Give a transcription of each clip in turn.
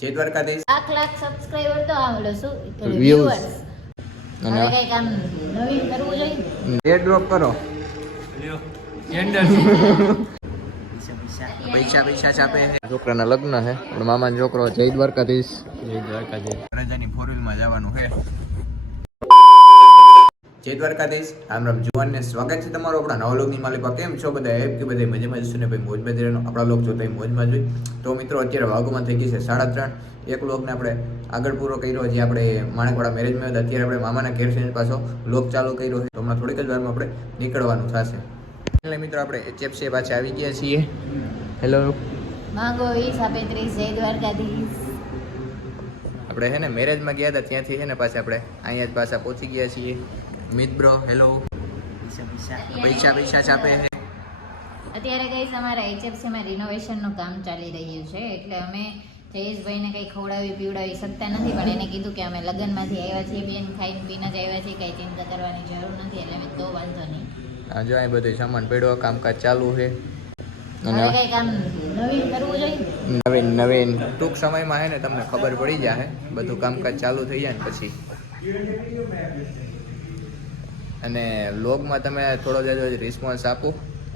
જય દ્વારકાધીશ. લાખ સબસ્ક્રાઇબર તો આવલો શું Views. હવે કઈ કામ નવીન કરવું જોઈએ. એર ડ્રોપ કરો. પૈસા છાપે. છોકરાના લગ્ન છે પણ મામાનો છોકરો જય દ્વારકાધીશ. રાજાની 4 વ્હીલમાં જવાનું છે. જય દ્વારકાધીશ. રામ રામ જુવાનને સ્વાગત છે તમારું આપણા નવા લોકની માલિકા. કેમ છો બધા? એપ કે બધા મજામાં જશો ને ભાઈ? મોજ મજરેનો આપણા લોક જોતા મોજમાં જોઈ. તો મિત્રો અત્યારે વાઘોમાં થઈ ગઈ છે 3:30. એક લોકને આપણે આગળ પૂરો કર્યો જે આપણે માણેકવાડા મેરેજમાં હતા. અત્યારે આપણે મામાના ઘેર છે પાછો લોક ચાલુ કર્યો છે. તો હમણાં થોડીક જ વારમાં આપણે નીકળવાનું થશે. એટલે મિત્રો આપણે ચેપસે પાછા આવી ગયા છીએ. હેલો માંગો 20 જય દ્વારકાધીશ. આપણે છે ને મેરેજમાં ગયા હતા ત્યાંથી છે ને પાછા આપણે અહીંયા જ પાછા પહોંચી ગયા છીએ. મિત બ્રો હેલો. પૈસા છાપે. અત્યારે ગાઈસ અમારા HFCમાં રિનોવેશનનું કામ ચાલી રહ્યું છે એટલે અમે જયેશભાઈને કંઈ ખવડાવી પીવડાવી શકતા નથી, પણ એને કીધું કે અમે લગ્નમાંથી આવ્યા છીએ બેન, ખાઈને પીને જ આવ્યા છીએ, કંઈ ચિંતા કરવાની જરૂર નથી. એટલે મેં તો વાંધો નહીં. હા જો અહીં બધું સામાન પડ્યો, કામકાજ ચાલુ છે. હવે કઈ કામ નવીન કરવું જોઈએ. નવીન ટૂંક સમયમાં છે ને તમને ખબર પડી જાય બધું કામકાજ ચાલુ થઈ જાય ને પછી. અને લોગમાં તમે થોડો જ રિસ્પોન્સ આપો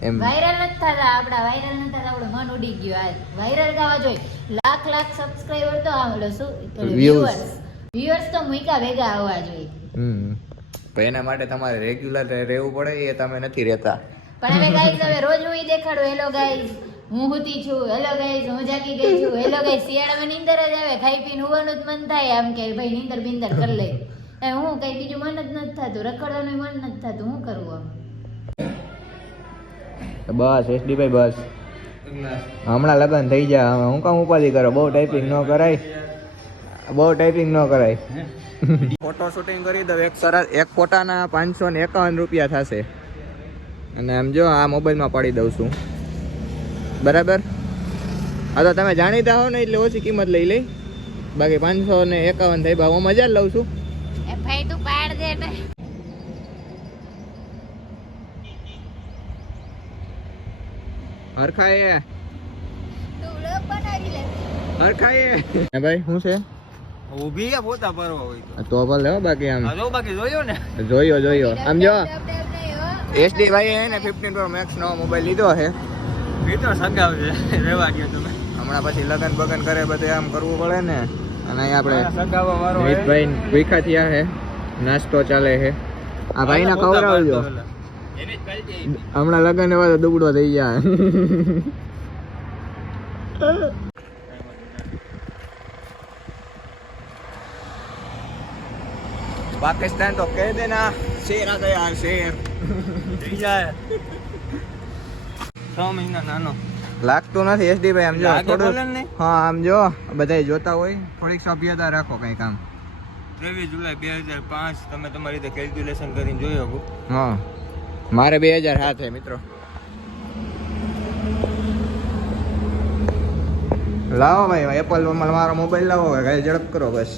એમ. વાયરલ નથી થતા આપણા, વાયરલ નથી થતા આપણું મન ઉડી ગયું. આજ વાયરલ થવા જોઈએ. લાખ સબસ્ક્રાઇબર તો આવલો શું વ્યુઅર્સ તો મુઈકા ભેગા આવવા જોઈએ. પણ એના માટે તમારે રેગ્યુલર રહેવું પડે, એ તમે નથી રહેતા. પણ હવે ગાઈઝ હવે રોજ હું ઈ દેખાડું, હેલો ગાઈઝ હું હુતી છું, હેલો ગાઈઝ હું જાગી ગઈ છું, હેલો ગાઈઝ શિયાળામાં નીંદર જ આવે, ખાઈ પીને હુવાનું જ મન થાય આમ કે ભાઈ નીંદર બિંદર કરી લે. હું કઈ બીજું મન જ નથી થતું, રખડવાનું મન નથી થતું, હું કરવું આમ? બસ SD ભાઈ બસ હમણાં લગન થઈ જાય. હું કામ ઉપાધિ કરો? બહુ ટાઈપિંગ ન કરાય, ફોટો શૂટિંગ કરી દઉં. એક ફોટાના 551 રૂપિયા થશે. અને આમ જો આ મોબાઈલમાં પાડી દઉં છું, બરાબર? હા તો તમે જાણીતા હો ને એટલે ઓછી કિંમત લઈ લઈ, બાકી 551 થાય બા. હું મજા જ લઉં છું. એ ભાઈ તું પાડ દે ને. હરખાય તું વ્લોગ બનાવી લે. હરખાય હે ભાઈ શું છે? ઊભી છે ફોટા પાડવા હોય તો ભલે હો, બાકી આમ તો બાકી જોયો ને જોયો આમ જો SD ભાઈ હે ને 15 Pro Max નો મોબાઈલ લીધો છે. મિત્રો સગાવ છે રેવા ગયો તમે હમણાં પછી લગન બગન કરે બધે આમ કરવું પડે ને. અને અહીં આપણે સગાવા વાળો મિતભાઈ ભૂખા થયા છે, નાસ્તો ચાલે છે. આ ભાઈને ખવડાવજો, હમણાં લગન એવા તો દુબળો થઈ જાય. पाकिस्तान तो कह देना शेर आ गया, शेर થઈ જાય 6 મહિના નાનો લાગતું નથી. SD ભાઈ આમ જો લાગે થોડું, બોલે ને? હા આમ જો બધાય જોતા હોય, થોડીક સભ્યતા રાખો કઈ કામ. 23 જુલાઈ 2005 તમે તમારી રીતે કેલ્ક્યુલેશન કરીને જોઈ શકો. હા મારે 2007 છે મિત્રો. લાવો ભાઈ એપલ મારો મોબાઈલ લાવો, કઈ ઝડપ કરો બસ.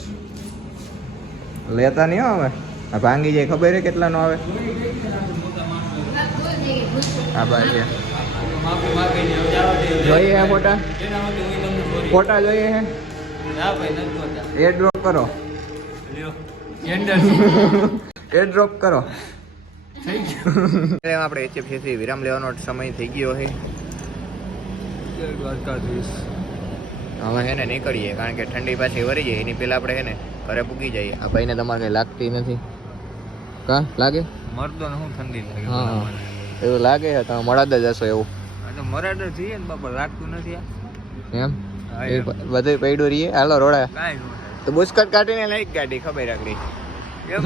લેતા નહીં હો હવે, આ ભાંગી જાય ખબર છે કેટલાનો આવે. હા ભાઈ છે. જોઈએ હે ફોટા જોઈએ હે. એર ડ્રોપ કરો, એર ડ્રોપ કરો. આપણે HFC થી વિરામ લેવાનો સમય થઈ ગયો છે. હવે હે ને નીકળીએ, કારણ કે ઠંડી પાછી વરી જાય એની પહેલા આપણે હે ને ઘરે પૂકી જઈએ. આ ભાઈને તમારે કઈ લાગતી નથી કા લાગે? મરદો ને હું ઠંડી લાગે. હા એવું લાગે છે તમે મળદ જ હશો એવું. આ તો મરાડર છીએ ને બાપા, લાગતું નથી એમ એ બધું પડ્યું રહીએ. હાલો રોડા કાંઈ તો બુસ્કટ કાઢીને લઈ ગાડી ખબર રાખડી. એમ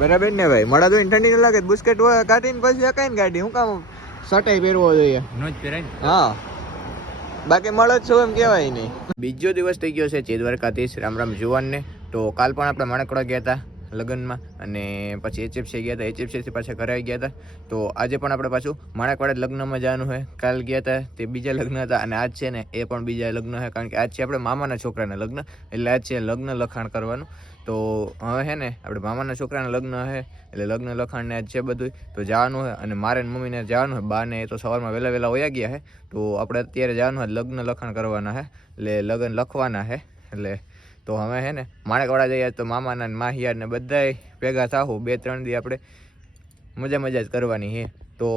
બરાબર ને ભાઈ? મળદ હોય ઠંડી ન લાગે, બુસ્કટ કાઢીને પછી અકાય ને ગાડી. હું કામ સટાઈ પહેરવો જોઈએ? નો જ પહેરાય ને. હા બાકી મળદ છો એમ કહેવાય નહીં. બીજો દિવસ થઈ ગયો છે જય દ્વારકાધીશ. રામ રામ જુવાનને. તો કાલ પણ આપણે માણેકવાડા ગયા હતા, લગ્નમાં, અને પછી HFC ગયા હતા, HFCથી પાછા ઘરે આવી ગયા હતા. તો આજે પણ આપણે પાછું માણેકવાડા લગ્નમાં જવાનું હોય. કાલ ગયા હતા તે બીજા લગ્ન હતા, અને આજ છે ને એ પણ બીજા લગ્ન છે, કારણ કે આજ છે આપણે મામાના છોકરાના લગ્ન, એટલે આજ છે લગ્ન લખાણ કરવાનું. તો હવે છે ને આપણે મામાના છોકરાના લગ્ન છે, એટલે લગ્ન લખાણને આજ છે બધું. તો જવાનું હોય, અને મારે ને મમ્મીને જવાનું હોય. બાને તો સવારમાં વહેલા વયા ગયા છે, તો આપણે અત્યારે જવાનું હોય લગ્ન લખાણ કરવાના છે, એટલે લગ્ન લખવાના છે. એટલે તો હવે છે ને માણેકવાડા જઈએ તો મામાના ને માહિયાર ને બધાય ભેગા થાવું. 2-3 દી આપણે મજા જ કરવાની છે. તો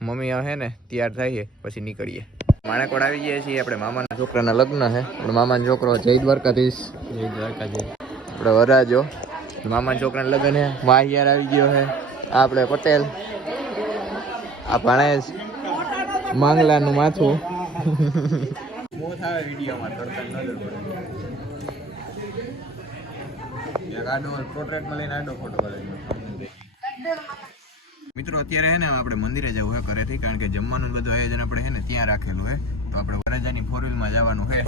મમ્મી હવે છે ને તૈયાર થઈએ પછી નીકળીએ. માણેકવાડા આવી ગયા છીએ, આપણે મામાના છોકરાના લગ્ન છે. આપણે મામાનો છોકરો જય દ્વારકાધીશ. આપણે વરાજો મામાના છોકરાના લગ્ન છે. માહિયાર આવી ગયો છે, આપણે પટેલ, આ ભાણેજ, માંગલાનું માથું સ્મૂથ આવે વિડીયોમાં, તડકા નજર પડે. એક આડો પોર્ટ્રેટમાં લઈને આડો ફોટો પાડી. મિત્રો અત્યારે છે ને આપણે મંદિરે જવું છે ઘરેથી, કારણ કે જમવાનું બધું આયોજન આપણે છે ને ત્યાં રાખેલું છે. તો આપણે વરાજાની 4-wheelમાં જવાનું છે.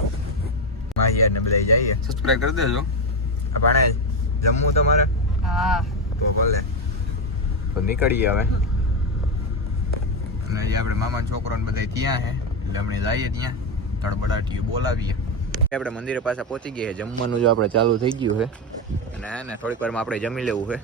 માહિયાર ને બધા જઈએ. સબસ્ક્રાઇબ કરી દેજો. આ ભાણેજ જમવું તમારે? હા. તો ભલે, તો નીકળીએ હવે. અને જે આપણે મામા છોકરો ને બધા ત્યાં છે, એટલે આપણે જઈએ ત્યાં તડબડાટીઓ બોલાવીએ. આપણે મંદિરે પાછા પહોંચી ગયા છે. જમવાનું જો આપણે ચાલુ થઈ ગયું છે, અને હે ને થોડીક વારમાં આપણે જમી લેવું છે.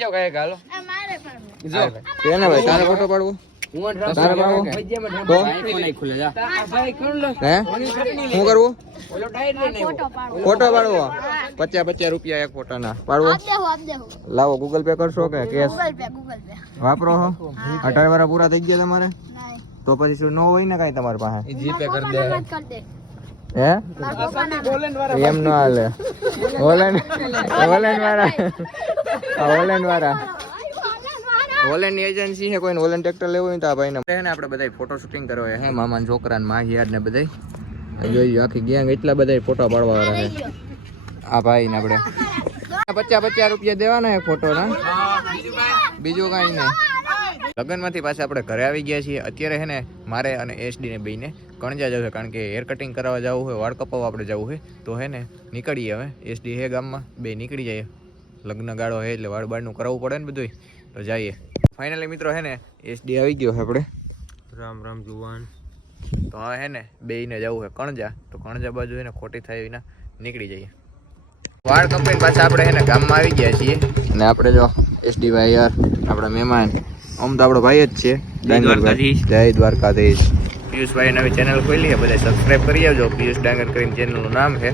જાવ કાય ગાલો જો કેને ભાઈ તારે ફોટો પાડવો તારે પાડવો તો આઈફોન નહીં ખુલે જા ભાઈ કોણ લો હે શું કરવું ઓલો ટાઈટ નહીં ફોટો પાડવો 50 રૂપિયા એક ફોટાના પાડવો આપ દેહો લાવો ગૂગલ પે કરશો કે કેશ ગૂગલ પે વાપરો હો 18 વર્ષ પૂરા થઈ ગયા તમારે નહીં તો પછી શું નો હોય ને કાઈ તમારી પાસે જીપે કરી દે હે એમ નો હાલે હોલેન્ડ વાળા હોલેન્ડ ની એજન્સી છે, કોઈને હોલેન્ડ ટ્રેક્ટર લેવું હોય તો આ ભાઈને છે ને આપણે બધા ફોટો શૂટિંગ કરવા હે મામા છોકરા ને માહિયાર ને બધા જોઈ આખી ગેંગ એટલા બધા ફોટો પાડવા વાળા છે આ ભાઈ ને આપણે 50 રૂપિયા દેવાના હે ફોટો ના બીજું કઈ નહીં લગ્ન માંથી પાછા આપણે ઘરે આવી ગયા છીએ અત્યારે હે ને મારે અને એસડી ને બેને કણજા જવું છે કારણ કે હેર કટિંગ કરાવવા જવું હોય વાળ કપાવવા આપણે જવું હોય તો હે ને નીકળીએ હવે એસડી હે ગામમાં બે નીકળી જાય લગ્ન ગાળો હે એટલે વાળ બાળનું કરાવવું પડે ને બધું તો જઈએ ફાઇનલી મિત્રો હે ને એસડી આવી ગયો છે આપણે રામ રામ જુવાન તો હવે હે ને બેયને જવું છે કણજા તો કણજા બાજુ હે ને ખોટી થાય વિના નીકળી જઈએ વાળ કપાઈને પાછા આપણે હે ને ગામમાં આવી ગયા છીએ અને આપણે જો એસડી ભાઈ યાર આપણા મહેમાન આમ તો આપણો ભાઈ જ છે જય દ્વારકાધીશ પિયુષભાઈ નવી ચેનલ ખોલી છે બધા સબસ્ક્રાઇબ કરી આવજો પિયુષ ડાંગર કરીને ચેનલનું નામ છે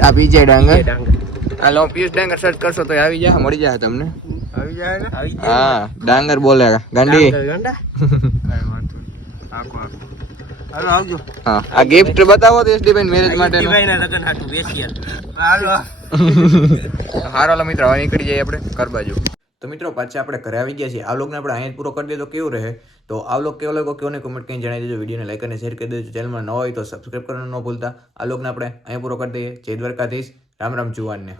આ પીજે ડાંગર હાલો પિયુષ ડાંગર સર્ચ કરશો તો આવી જાય મળી જાય તમને આવી જાય ને હા ડાંગર બોલે ગાંડી હાલો આવજો હા આ ગિફ્ટ બતાવો તો એસડી બેન મેરેજ માટે ભાઈના લગન હાટુ બેસીએ હાલો હારો મિત્ર હવે નીકળી જઈએ આપણે ઘર બાજુ તો મિત્રો પાછા આપણે ઘરે આવી ગયા છીએ આ વ્લોગને આપણે અહીંયા જ પૂરો કરી દઈએ તો કેવું રહે તો આ વ્લોગ કેવો લાગ્યો કેવો ને કમેન્ટ કરીને જણાવી દેજો વિડીયોને લાઈક અને શેર કરી દેજો ચેનલમાં ન હોય તો સબસ્ક્રાઇબ કરવાનું ન ભૂલતા આ વ્લોગને આપણે અહીંયા પૂરો કરી દઈએ જય દ્વારકાધીશ રામ રામ જુવાનને